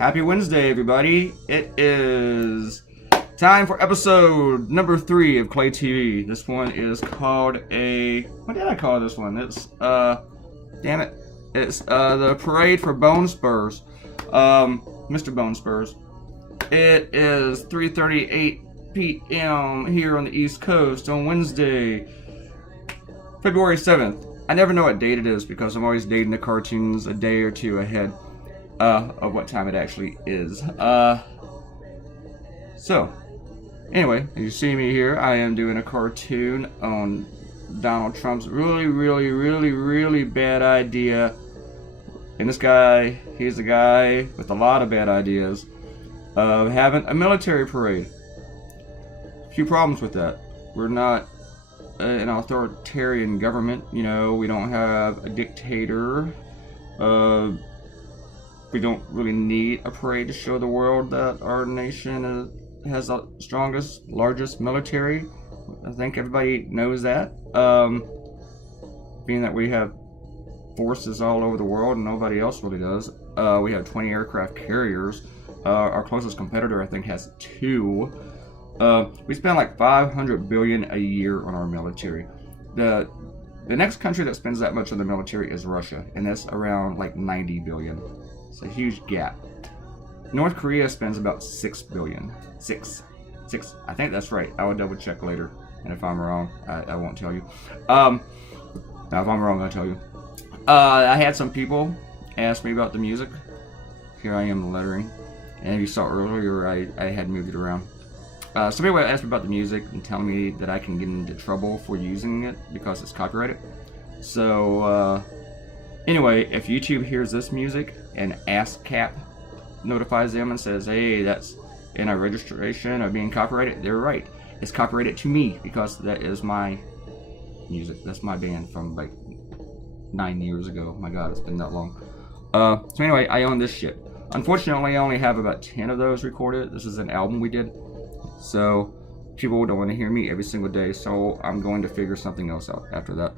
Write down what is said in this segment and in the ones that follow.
Happy Wednesday, everybody. It is time for episode number 3 of Clay TV. This one is called what did I call this one? It's, damn it. It's, the Parade for Bone Spurs. Mr. Bone Spurs. It is 3:38 p.m. here on the East Coast on Wednesday, February 7th. I never know what date it is because I'm always dating the cartoons a day or two ahead of what time it actually is. So, anyway, as you see me here, I am doing a cartoon on Donald Trump's really bad idea. And this guy, he's a guy with a lot of bad ideas of having a military parade. A few problems with that. We're not an authoritarian government, you know, we don't have a dictator. We don't really need a parade to show the world that our nation has the strongest, largest military. I think everybody knows that. Being that we have forces all over the world and nobody else really does. We have 20 aircraft carriers. Our closest competitor, I think, has 2. We spend like $500 billion a year on our military. The next country that spends that much on the military is Russia, and that's around like $90 billion. It's a huge gap. North Korea spends about $6 billion. Six. I think that's right. I will double check later, and if I'm wrong, I won't tell you. Now, if I'm wrong, I'll tell you. I had some people ask me about the music. Here I am lettering, and if you saw earlier, I had moved it around. Some people asked me about the music and telling me that I can get into trouble for using it because it's copyrighted. So, anyway, if YouTube hears this music and ASCAP notifies them and says, hey, that's in our registration of being copyrighted, they're right. It's copyrighted to me because that is my music. That's my band from like 9 years ago. My God, it's been that long. So anyway, I own this shit. Unfortunately, I only have about 10 of those recorded. This is an album we did. So people don't want to hear me every single day, so I'm going to figure something else out after that.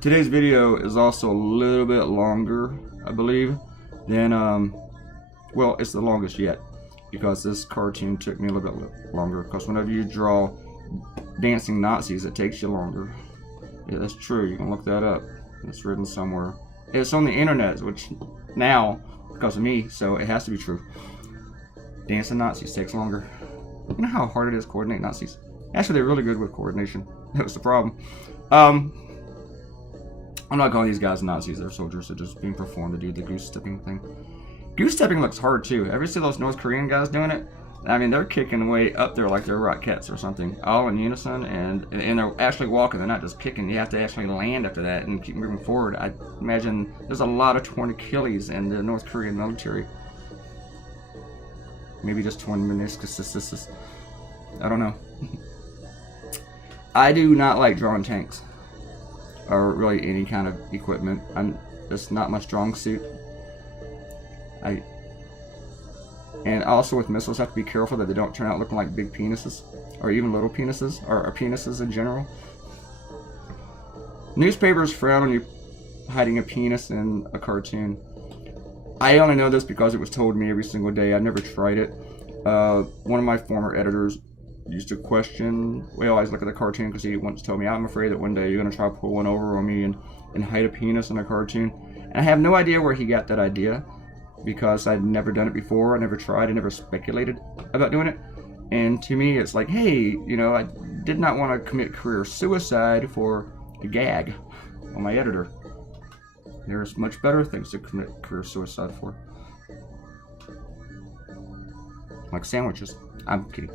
Today's video is also a little bit longer, I believe, than, well, it's the longest yet, because this cartoon took me a little bit longer, because whenever you draw dancing Nazis, it takes you longer. Yeah, that's true, you can look that up. It's written somewhere. It's on the internet, which now, because of me, so it has to be true. Dancing Nazis takes longer. You know how hard it is to coordinate Nazis? Actually, they're really good with coordination. That was the problem. I'm not calling these guys Nazis. They're soldiers. They're just being performed to do the goose stepping thing. Goose stepping looks hard too. Ever see those North Korean guys doing it? I mean, they're kicking way up there like they're Rockettes or something, all in unison, and they're actually walking. They're not just kicking. You have to actually land after that and keep moving forward. I imagine there's a lot of torn Achilles in the North Korean military. Maybe just torn meniscus. I don't know. I do not like drawing tanks or really any kind of equipment. It's not my strong suit. And also with missiles, I have to be careful that they don't turn out looking like big penises, or even little penises, or penises in general. Newspapers frown on you hiding a penis in a cartoon. I only know this because it was told to me every single day. I never tried it. One of my former editors used to question, we always look at the cartoon because he once told me, I'm afraid that one day you're going to try to pull one over on me and hide a penis in a cartoon. And I have no idea where he got that idea because I'd never done it before. I never tried. I never speculated about doing it. And to me, it's like, hey, you know, I did not want to commit career suicide for a gag on my editor. There's much better things to commit career suicide for. Like sandwiches. I'm kidding.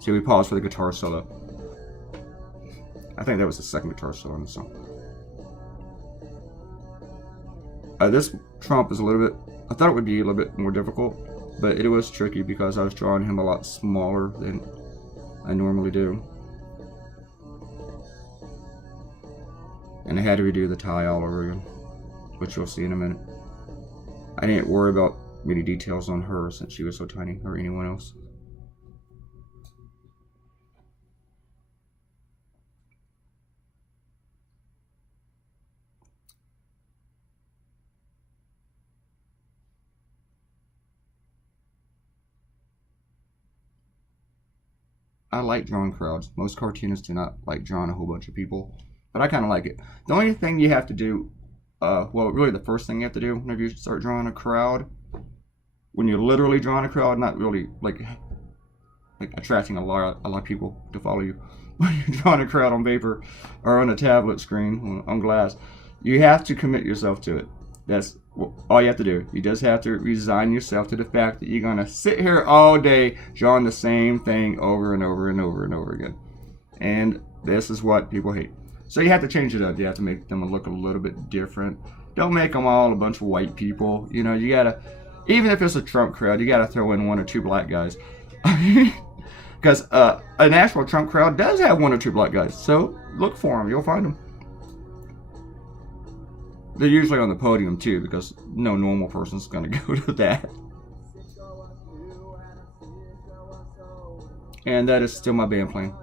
See, we paused for the guitar solo. I think that was the second guitar solo in the song. This Trump is a little bit, I thought it would be a little bit more difficult, but it was tricky because I was drawing him a lot smaller than I normally do. And I had to redo the tie all over again, which you'll see in a minute. I didn't worry about many details on her since she was so tiny, or anyone else. I like drawing crowds. Most cartoonists do not like drawing a whole bunch of people, but I kind of like it. The only thing you have to do, well, really the first thing you have to do whenever you start drawing a crowd, when you're literally drawing a crowd, not really like attracting a lot of people to follow you. When you're drawing a crowd on paper or on a tablet screen on glass, you have to commit yourself to it. That's all you have to do. You just have to resign yourself to the fact that you're gonna sit here all day drawing the same thing over and over and over and over again. And this is what people hate. So you have to change it up. You have to make them look a little bit different. Don't make them all a bunch of white people. You know, you gotta, even if it's a Trump crowd, you gotta throw in 1 or 2 black guys. Because an actual Trump crowd does have 1 or 2 black guys. So look for them. You'll find them. They're usually on the podium too, because no normal person's gonna go to that. And that is still my band playing.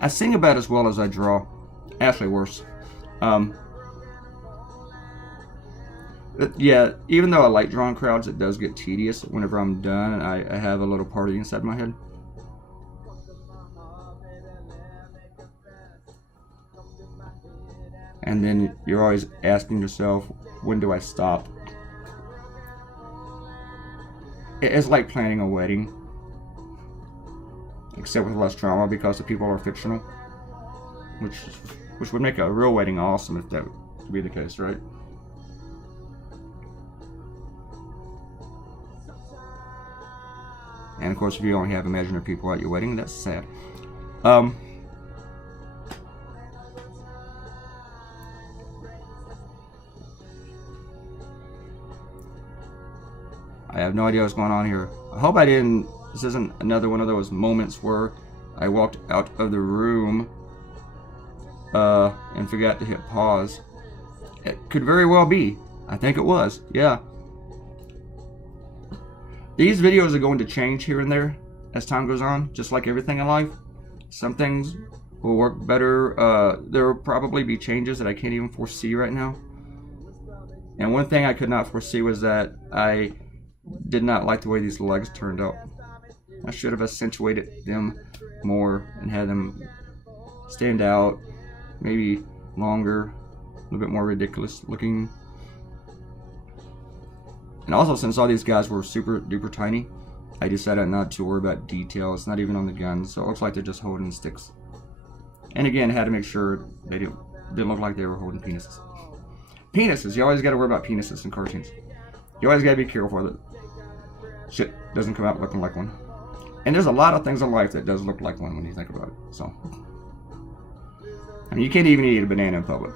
I sing about as well as I draw. Actually worse. Yeah, even though I like drawing crowds, it does get tedious whenever I'm done and I have a little party inside my head. And then you're always asking yourself, when do I stop? It's like planning a wedding, except with less drama because the people are fictional, which would make a real wedding awesome if that would be the case, right? And of course, if you only have imaginary people at your wedding, that's sad. I have no idea what's going on here. I hope I didn't. This isn't another one of those moments where I walked out of the room and forgot to hit pause. It could very well be. I think it was. Yeah. These videos are going to change here and there as time goes on, just like everything in life. Some things will work better. There will probably be changes that I can't even foresee right now. And one thing I could not foresee was that I did not like the way these legs turned out. I should have accentuated them more and had them stand out, maybe longer, a little bit more ridiculous looking. And also, since all these guys were super duper tiny, I decided not to worry about details, not even on the guns, so it looks like they're just holding sticks. And again, I had to make sure they didn't look like they were holding penises. Penises, you always gotta worry about penises in cartoons. You always gotta be careful that shit doesn't come out looking like one. And there's a lot of things in life that does look like one when you think about it. So, I mean, you can't even eat a banana in public.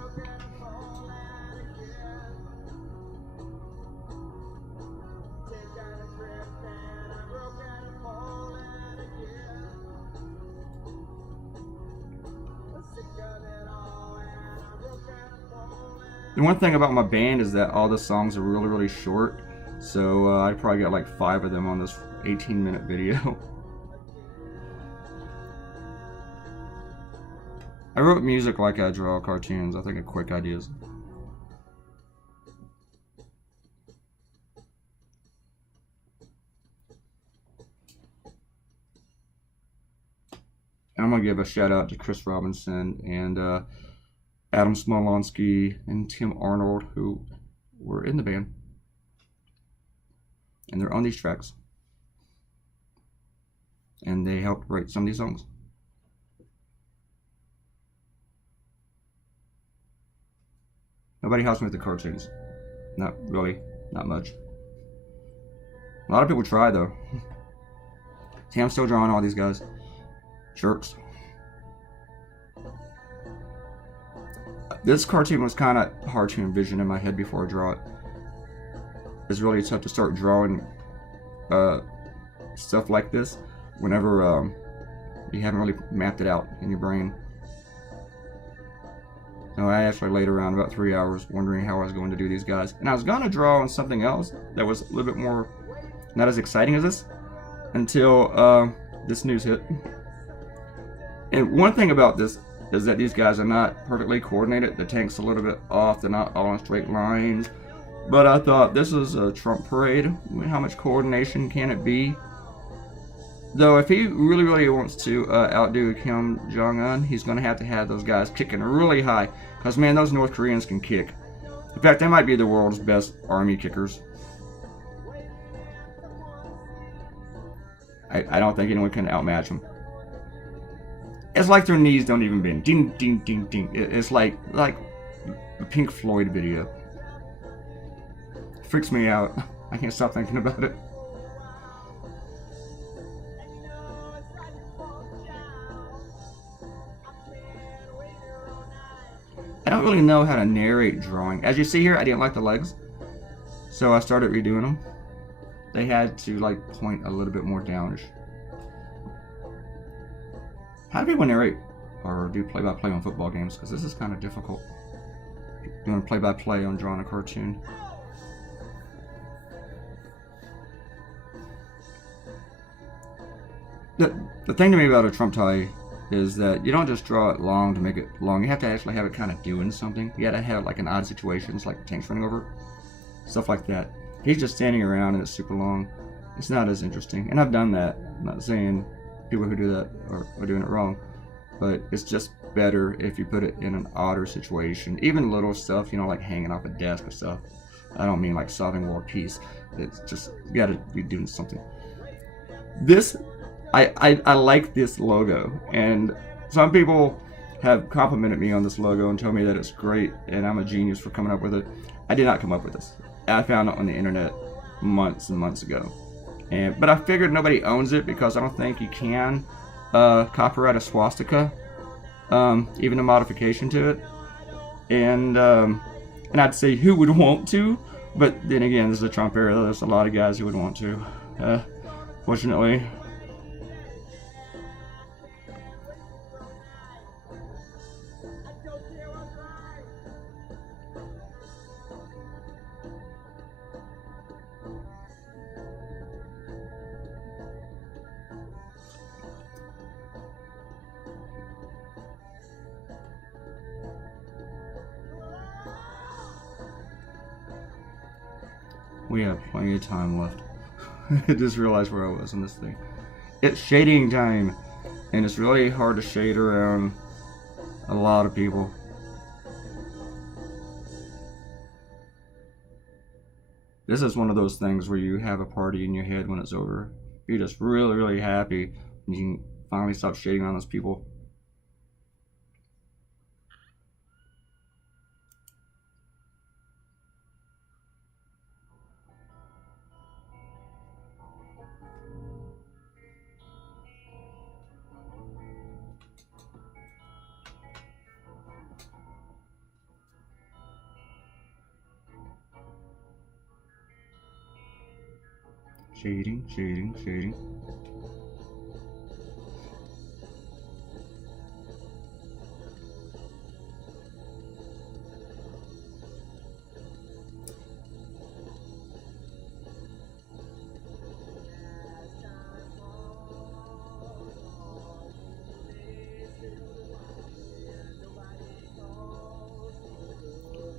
The one thing about my band is that all the songs are really, really short. So I probably got like 5 of them on this 18-minute video. I wrote music like I draw cartoons. I think of quick ideas. And I'm going to give a shout out to Chris Robinson and Adam Smolensky and Tim Arnold, who were in the band. And they're on these tracks. And they helped write some of these songs. Nobody helps me with the cartoons. Not really, not much. A lot of people try though. See, I'm still drawing all these guys. Jerks. This cartoon was kind of hard to envision in my head before I draw it. It's really tough to start drawing stuff like this whenever you haven't really mapped it out in your brain. No, I actually laid around about 3 hours wondering how I was going to do these guys. And I was going to draw on something else that was a little bit more, not as exciting as this, until this news hit. And one thing about this is that these guys are not perfectly coordinated. The tank's a little bit off. They're not all on straight lines. But I thought, this is a Trump parade. How much coordination can it be? Though if he really, really wants to outdo Kim Jong-un, he's going to have those guys kicking really high. Because, man, those North Koreans can kick. In fact, they might be the world's best army kickers. I don't think anyone can outmatch them. It's like their knees don't even bend. Ding, ding, ding, ding. It's like a Pink Floyd video. It freaks me out. I can't stop thinking about it. I don't really know how to narrate drawing. As you see here, I didn't like the legs, so I started redoing them. They had to like point a little bit more downish. How do people narrate or do play-by-play on football games? Because this is kind of difficult. Doing play-by-play on drawing a cartoon. The thing to me about a Trump tie is that you don't just draw it long to make it long. You have to actually have it kind of doing something. You gotta have like an odd situations, like the tank's running over, stuff like that. He's just standing around and it's super long. It's not as interesting. And I've done that. I'm not saying people who do that are doing it wrong, but it's just better if you put it in an odder situation. Even little stuff, you know, like hanging off a desk or stuff. I don't mean like solving world peace. It's just, you gotta be doing something. This, I like this logo, and some people have complimented me on this logo and told me that it's great and I'm a genius for coming up with it. I did not come up with this. I found it on the internet months and months ago. But I figured nobody owns it because I don't think you can copyright a swastika, even a modification to it. And I'd say who would want to, but then again, this is a Trump era. There's a lot of guys who would want to, fortunately. We have plenty of time left. I just realized where I was in this thing. It's shading time, and it's really hard to shade around a lot of people. This is one of those things where you have a party in your head when it's over. You're just really, really happy when you can finally stop shading on those people. Shading, shading, shading.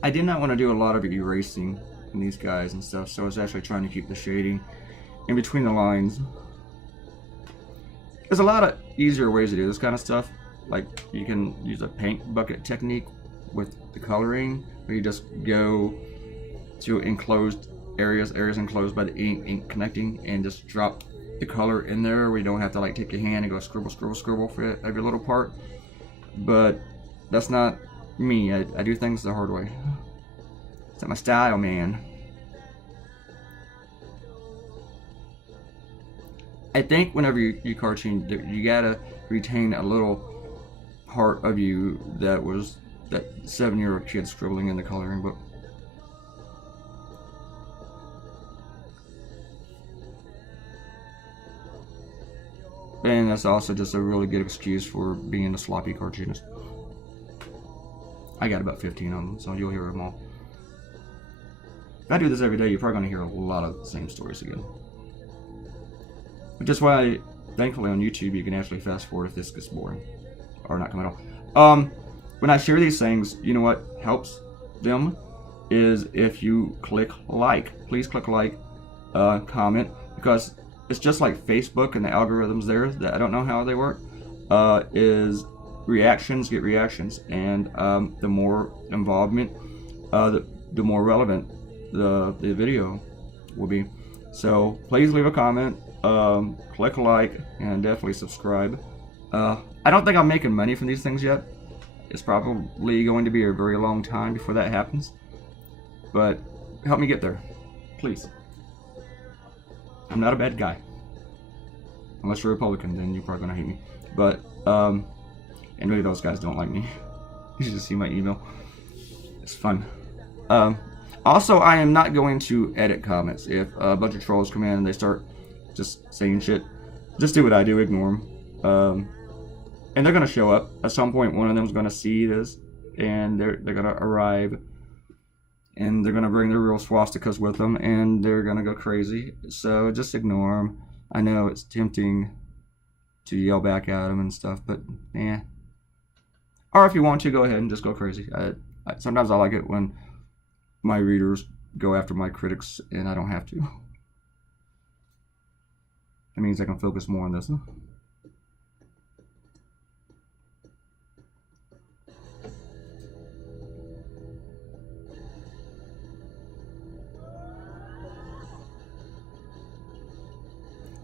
I did not want to do a lot of erasing in these guys and stuff, so I was actually trying to keep the shading in between the lines. There's a lot of easier ways to do this kind of stuff. Like, you can use a paint bucket technique with the coloring, where you just go to enclosed areas enclosed by the ink connecting, and just drop the color in there, where you don't have to like take your hand and go scribble, scribble, scribble for every little part. But that's not me. I do things the hard way. It's not my style, man. I think whenever you cartoon, you gotta retain a little part of you that was that 7-year-old kid scribbling in the coloring book. And that's also just a really good excuse for being a sloppy cartoonist. I got about 15 of them, so you'll hear them all. If I do this every day, you're probably going to hear a lot of the same stories again. Which is why, thankfully, on YouTube, you can actually fast forward if this gets boring. Or not come at all. When I share these things, you know what helps them? Is if you click like. Please click like, comment, because it's just like Facebook and the algorithms there, that I don't know how they work, is reactions get reactions, and the more involvement, the more relevant the video will be. So please leave a comment, click like, and definitely subscribe. I don't think I'm making money from these things yet. It's probably going to be a very long time before that happens, but help me get there, please. I'm not a bad guy. Unless you're a Republican, then you're probably gonna hate me. But, and maybe those guys don't like me. You should just see my email. It's fun. Also, I am not going to edit comments. If a bunch of trolls come in and they start just saying shit, just do what I do, ignore them. And they're gonna show up. At some point, one of them's gonna see this, and they're gonna arrive, and they're gonna bring their real swastikas with them, and they're gonna go crazy. So just ignore them. I know it's tempting to yell back at them and stuff, but yeah. Or if you want to, go ahead and just go crazy. Sometimes I like it when my readers go after my critics and I don't have to. It means I can focus more on this.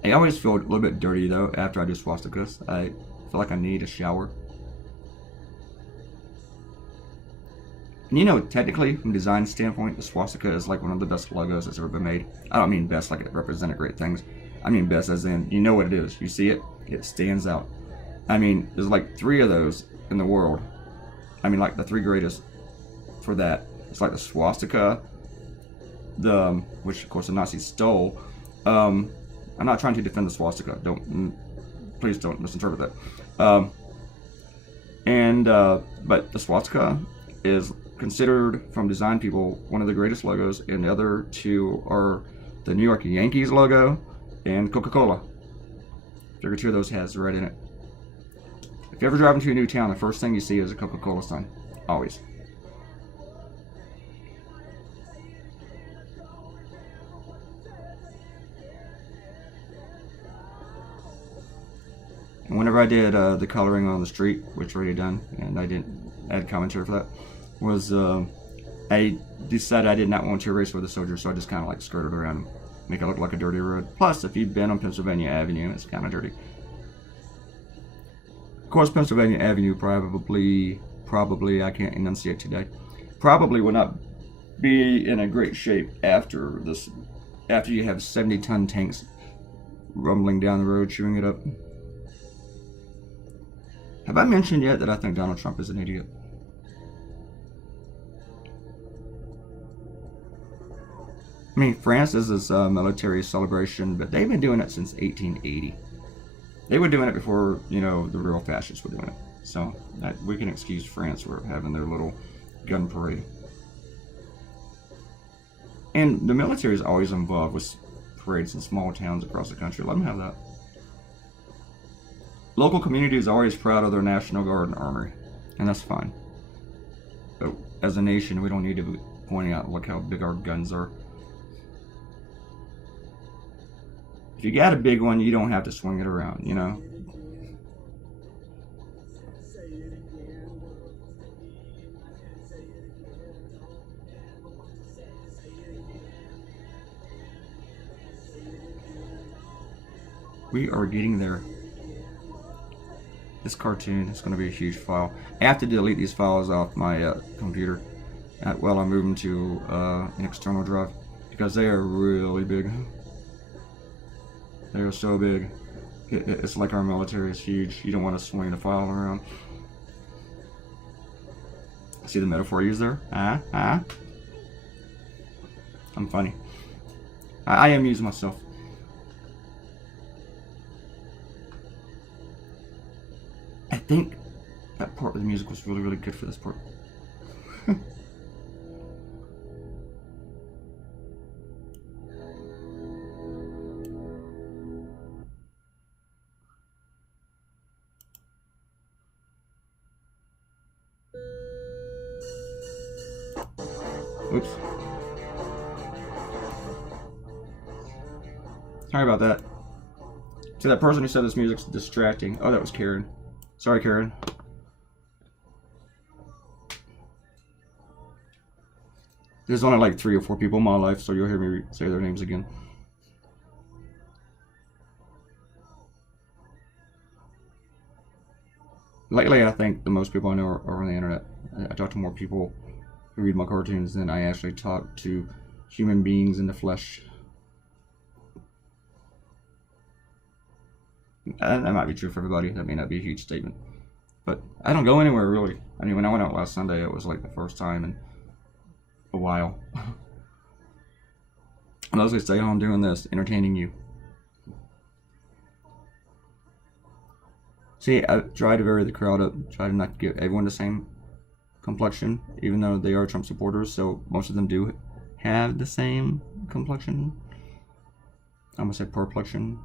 I always feel a little bit dirty though after I do swastikas. I feel like I need a shower. And you know, technically, from a design standpoint, the swastika is like one of the best logos that's ever been made. I don't mean best like it represented great things. I mean best as in, you know what it is. You see it, it stands out. I mean, there's like 3 of those in the world. I mean, like the 3 greatest for that. It's like the swastika, which of course the Nazis stole. I'm not trying to defend the swastika. Please don't misinterpret that. But the swastika is considered, from design people, one of the greatest logos, and the other 2 are the New York Yankees logo and Coca-Cola. Figure 2 of those has red in it. If you ever drive into a new town, the first thing you see is a Coca-Cola sign. Always. And whenever I did the coloring on the street, which I already done, and I didn't add commentary for that, was I decided I did not want to erase with a soldier, so I just kind of like skirted around and make it look like a dirty road. Plus, if you've been on Pennsylvania Avenue, it's kind of dirty. Of course, Pennsylvania Avenue probably, I can't enunciate today, probably will not be in a great shape after this, after you have 70-ton tanks rumbling down the road, chewing it up. Have I mentioned yet that I think Donald Trump is an idiot? I mean, France is this military celebration, but they've been doing it since 1880. They were doing it before, you know, the real fascists were doing it. So we can excuse France for having their little gun parade. And the military is always involved with parades in small towns across the country. Let them have that. Local communities are always proud of their National Guard and Army, and that's fine. But as a nation, we don't need to be pointing out, look how big our guns are. If you got a big one, you don't have to swing it around, you know? We are getting there. This cartoon is going to be a huge file. I have to delete these files off my computer while I move them to an external drive, because they are really big. They are so big. It's like our military is huge. You don't want to swing the file around. See the metaphor I use there? I'm funny. I amuse myself. I think that part of the music was really, really good for this part. Oops. Sorry about that. To that person who said this music's distracting. Oh, that was Karen. Sorry, Karen. There's only like 3 or 4 people in my life, so you'll hear me say their names again. Lately, I think the most people I know are on the internet. I talk to more people who read my cartoons than I actually talk to human beings in the flesh. That might be true for everybody. That may not be a huge statement. But I don't go anywhere, really. I mean, when I went out last Sunday, it was like the first time in a while. I was going to stay home doing this, entertaining you. See, I try to vary the crowd up, try to not give everyone the same complexion, even though they are Trump supporters, so most of them do have the same complexion. I'm going to say perplexion.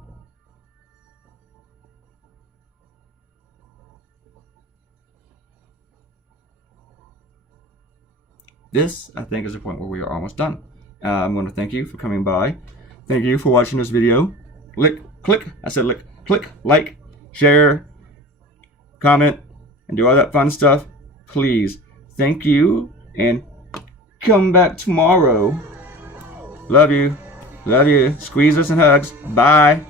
This, I think, is the point where we are almost done. I'm going to thank you for coming by. Thank you for watching this video. Click, like, share, comment, and do all that fun stuff. Please. Thank you, and come back tomorrow. Love you. Love you. Squeezes and hugs. Bye.